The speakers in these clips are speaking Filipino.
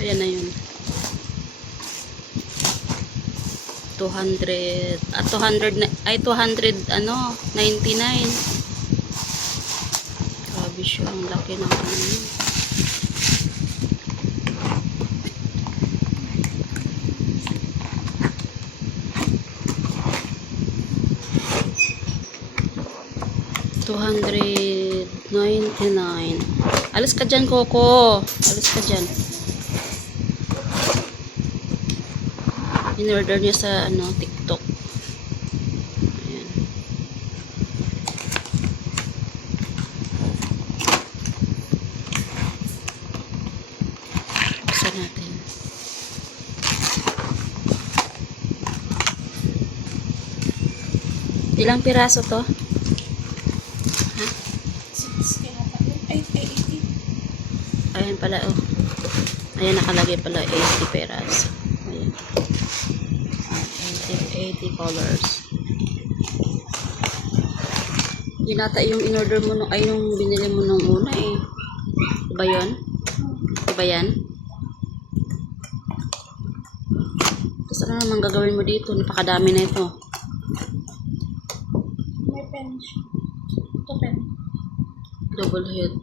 Ayan na yun. 200 ano, 99. Grabe siya, ang laki ng ano. $299. Alis ka dyan, Coco. Alis ka dyan. In-order niya sa ano, TikTok. Ayan. Buksan natin. Ilang piraso to? Ha? 6 kaya pa. Ay, 80. Ayan pala, oh. Ayan, nakalagay pala 80 peras. Ayan. 80 colors. Yun ata yung in-order mo nung, ay yung binili mo nung una eh. Diba yun? Diba yan? Tapos ano naman gagawin mo dito? Napakadami na ito. May pen siya. Ito pen. Double head.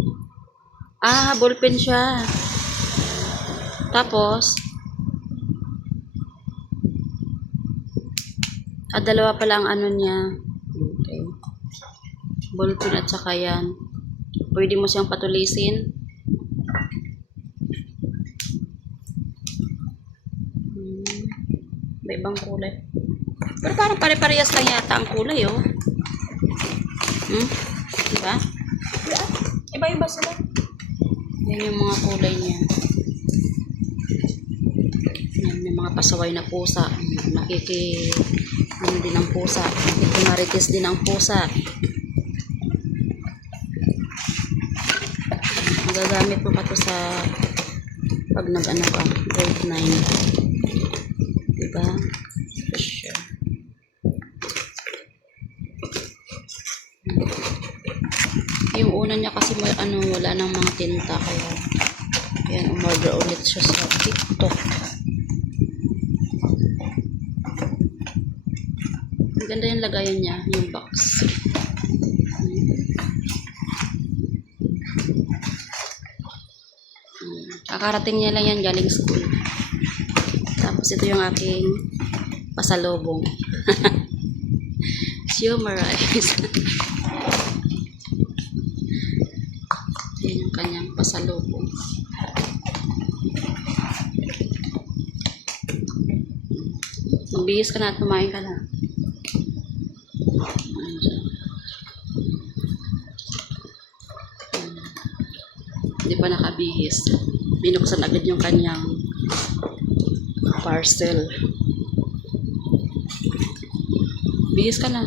Ah, ballpen siya. Tapos, dalawa pala ang ano niya. Okay. Ballpen at saka yan. Pwede mo siyang patulisin. May ibang kulay. Pero parang pare-parehas lang yata ang kulay, oh. Diba? Iba-iba sila. Yan yung mga kulay niya. Yan, may mga pasaway na pusa. Ano din ang pusa. Marites din ang pusa. Magagamit mo pa to sa pag nag-ano ka, grade 9. Diba? Sure. Yung una niya kasi wala nang mga tinta, kaya yan, umorder ulit siya sa TikTok. Maganda yung lagayan niya, yung box. Kakarating niya lang yan galing school. Tapos ito yung aking pasalubong. Siomarize. Yan yung kanyang pasalubong. Magbihis ka na at kumain ka na. Hindi pa nakabihis. Binuksan agad yung kanyang parcel. Bihis ka na.